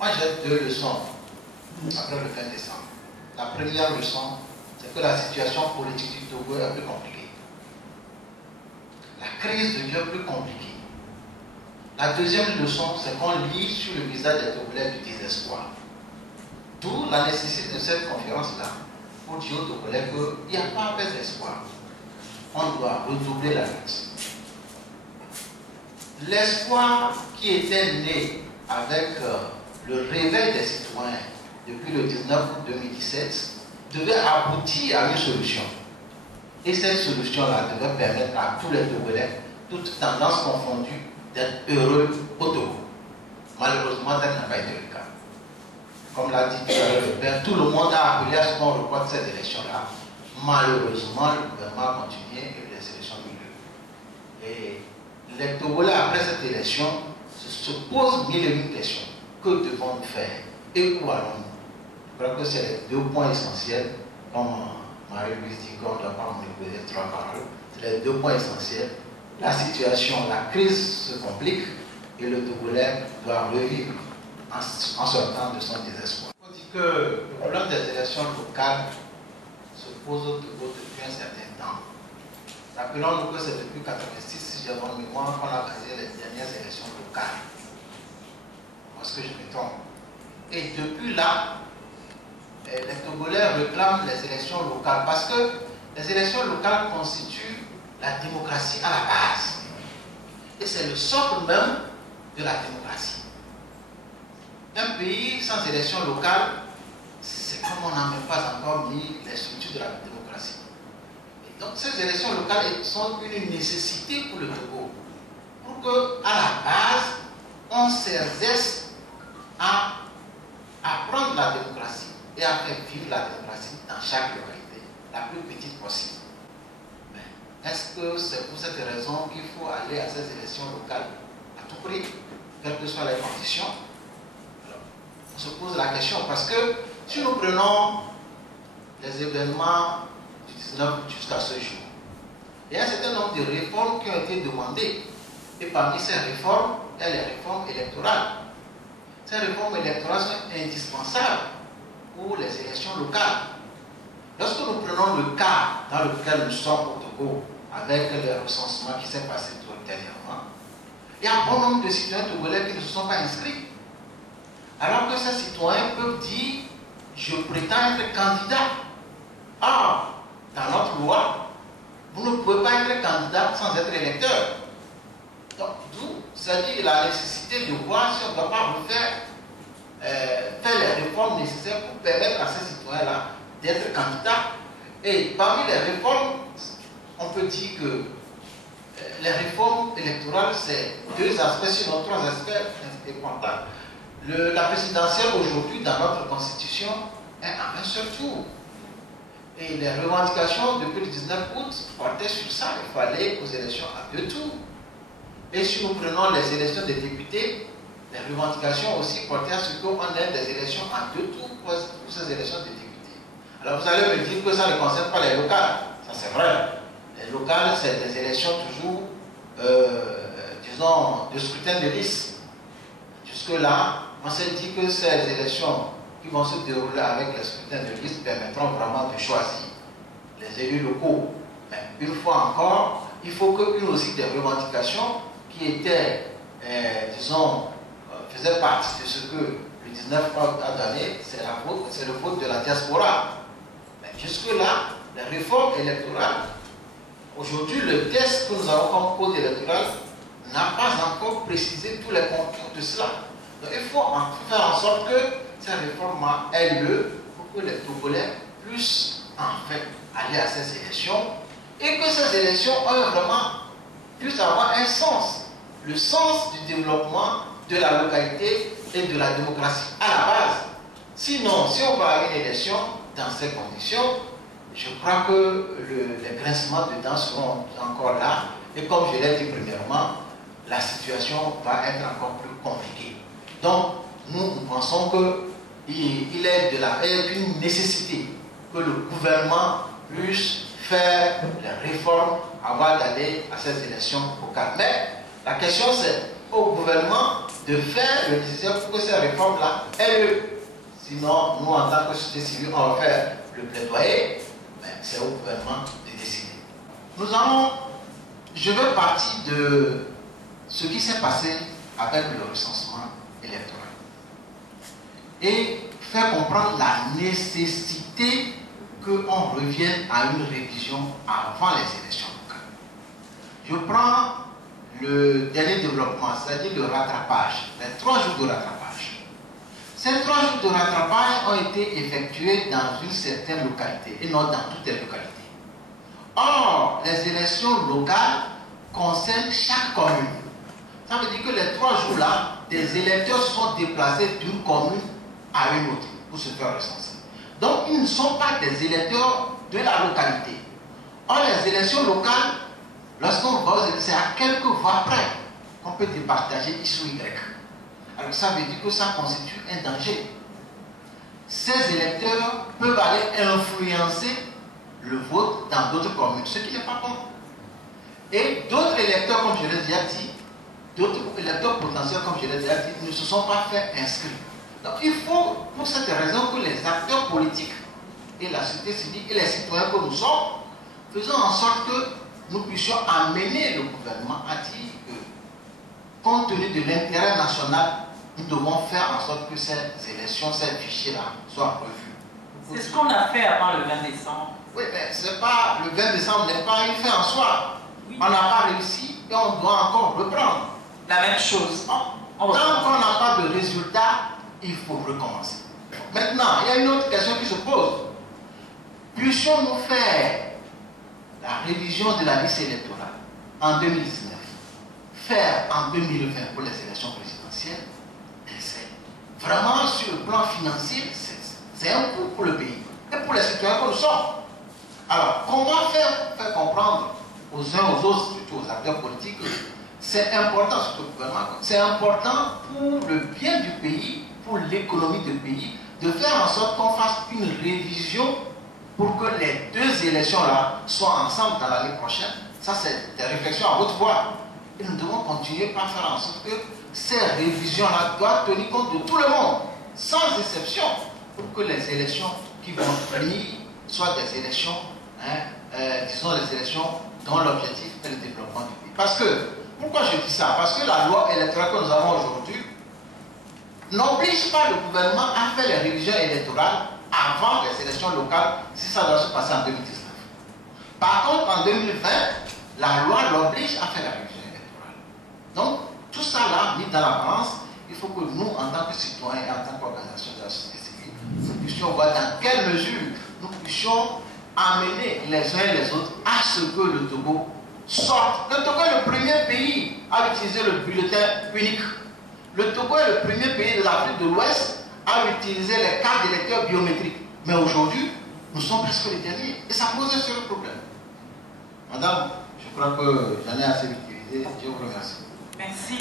Moi, j'ai deux leçons après le 20 décembre. La première leçon, c'est que la situation politique du Togo est plus compliquée. La crise devient plus compliquée. La deuxième leçon, c'est qu'on lit sur le visage des Togolais du désespoir. D'où la nécessité de cette conférence-là, pour dire aux Togolais qu'il n'y a pas d'espoir. On doit redoubler la lutte. L'espoir qui était né avec le réveil des citoyens depuis le 19 août 2017 devait aboutir à une solution. Et cette solution-là devait permettre à tous les Togolais, toutes tendances confondues, d'être heureux au Togo. Malheureusement, ça n'a pas été le cas. Comme l'a dit tout à l'heure le père, tout le monde a appelé à ce qu'on reporte cette élection-là. Malheureusement, le gouvernement a continué et les élections ont eu lieu. Et les Togolais, après cette élection, se posent mille et une questions. Que devons-nous faire et où allons-nous? Je crois que c'est les deux points essentiels, comme Marie-Louise dit qu'on ne doit pas monopoliser trois paroles. C'est les deux points essentiels. La situation, la crise se complique et le Togolais doit revivre en sortant de son désespoir. On dit que le problème des élections locales se pose au Togo depuis un certain temps. Rappelons-nous que c'est depuis 1986, si j'ai bonne mémoire, qu'on a basé les dernières élections locales. Est-ce que je me trompe? Et depuis là, les Togolais réclament les élections locales parce que les élections locales constituent la démocratie à la base. Et c'est le socle même de la démocratie. Un pays sans élections locales, c'est comme on n'a même pas encore mis les structures de la démocratie. Et donc ces élections locales sont une nécessité pour le Togo. Pour que, à la base, on s'exerce à apprendre la démocratie et à faire vivre la démocratie dans chaque localité, la plus petite possible. Mais est-ce que c'est pour cette raison qu'il faut aller à ces élections locales à tout prix, quelles que soient les conditions? Alors, on se pose la question parce que si nous prenons les événements du 19 jusqu'à ce jour, il y a un certain nombre de réformes qui ont été demandées. Et parmi ces réformes, il y a les réformes électorales. Ces réformes électorales sont indispensables pour les élections locales. Lorsque nous prenons le cas dans lequel nous sommes au Togo, avec le recensement qui s'est passé tout dernièrement, il y a un bon nombre de citoyens togolais qui ne se sont pas inscrits. Alors que ces citoyens peuvent dire, je prétends être candidat. Or, dans notre loi, vous ne pouvez pas être candidat sans être électeur. Donc, d'où, c'est-à-dire la nécessité de voir si on ne doit pas refaire faire les réformes nécessaires pour permettre à ces citoyens-là d'être candidats. Et parmi les réformes, on peut dire que les réformes électorales, c'est deux aspects, sinon trois aspects importants. La présidentielle aujourd'hui, dans notre constitution, est à un seul tour. Et les revendications depuis le 19 août portaient sur ça. Il fallait aux élections à deux tours. Et si nous prenons les élections des députés, les revendications aussi portaient à ce qu'on ait des élections à deux tours pour ces élections des députés. Alors vous allez me dire que ça ne concerne pas les locales. Ça c'est vrai. Les locales, c'est des élections toujours, disons, de scrutin de liste. Jusque-là, on s'est dit que ces élections qui vont se dérouler avec les scrutins de liste permettront vraiment de choisir les élus locaux. Mais une fois encore, il faut qu'une aussi des revendications qui étaient, disons, faisaient partie de ce que le 19 août a donné, c'est le vote de la diaspora. Mais jusque-là, les réformes électorales, aujourd'hui, le test que nous avons comme code électoral n'a pas encore précisé tous les contours de cela. Donc il faut faire en sorte que ces réformes aient lieu pour que les Togolais puissent en fait aller à ces élections et que ces élections puissent avoir un sens, le sens du développement de la localité et de la démocratie à la base. Sinon, si on va à une élection dans ces conditions, je crois que les grincements de dents seront encore là et comme je l'ai dit premièrement, la situation va être encore plus compliquée. Donc, nous pensons qu'il est une nécessité que le gouvernement puisse faire les réformes avant d'aller à ces élections locales. Mais la question c'est au gouvernement de faire le nécessaire pour que ces réformes-là aient lieu. Sinon, nous, en tant que société civile, on va faire le plaidoyer, mais c'est au gouvernement de décider. Je veux partir de ce qui s'est passé avec le recensement électoral et faire comprendre la nécessité qu'on revienne à une révision avant les élections locales. Je prends le dernier développement, c'est-à-dire le rattrapage, les 3 jours de rattrapage. Ces 3 jours de rattrapage ont été effectués dans une certaine localité et non dans toutes les localités. Or, les élections locales concernent chaque commune. Ça veut dire que les 3 jours-là, des électeurs sont déplacés d'une commune à une autre pour se faire recenser. Donc, ils ne sont pas des électeurs de la localité. Or, les élections locales, lorsqu'on va, c'est à quelques voix près qu'on peut départager X ou Y. Alors, ça veut dire que ça constitue un danger. Ces électeurs peuvent aller influencer le vote dans d'autres communes, ce qui n'est pas bon. Et d'autres électeurs, comme je l'ai déjà dit, d'autres électeurs potentiels, comme je l'ai déjà dit, ne se sont pas fait inscrire. Donc il faut, pour cette raison, que les acteurs politiques et la société civile et les citoyens que nous sommes, faisons en sorte que nous puissions amener le gouvernement à dire que, compte tenu de l'intérêt national, nous devons faire en sorte que ces élections, ces fichiers-là, soient revus. C'est ce qu'on a fait avant le 20 décembre. Oui, mais c'est pas, le 20 décembre n'est pas une fin en soi. Oui. On n'a pas réussi et on doit encore reprendre. La même chose. Tant qu'on n'a pas de résultat, il faut recommencer. Maintenant, il y a une autre question qui se pose. Puissions-nous faire la révision de la liste électorale en 2019, faire en 2020 pour les élections présidentielles, c'est vraiment sur le plan financier, c'est un coût pour le pays et pour les citoyens que nous sommes. Alors, comment faire comprendre aux uns aux autres, surtout aux acteurs politiques, c'est important, surtout au gouvernement, c'est important pour le bien du pays, pour l'économie du pays, de faire en sorte qu'on fasse une révision pour que les 2 élections-là soient ensemble dans l'année prochaine. Ça, c'est des réflexions à haute voix. Et nous devons continuer par faire en sorte que ces révisions-là doivent tenir compte de tout le monde, sans exception, pour que les élections qui vont venir soient des élections, disons des élections dont l'objectif est le développement du pays. Parce que, pourquoi je dis ça? Parce que la loi électorale que nous avons aujourd'hui n'oblige pas le gouvernement à faire les révisions électorales avant les élections locales, si ça doit se passer en 2019. Par contre, en 2020, la loi l'oblige à faire la révision électorale. Donc, tout ça là, mis dans la balance, il faut que nous, en tant que citoyens et en tant qu'organisation de la société civile, nous puissions voir dans quelle mesure nous puissions amener les uns et les autres à ce que le Togo sorte. Le Togo est le premier pays à utiliser le bulletin unique. Le Togo est le premier pays de l'Afrique de l'Ouest à utiliser les cartes d'électeurs biométriques. Mais aujourd'hui, nous sommes presque les derniers. Et ça pose un sérieux problème. Madame, je crois que j'en ai assez utilisé. Je vous remercie. Merci.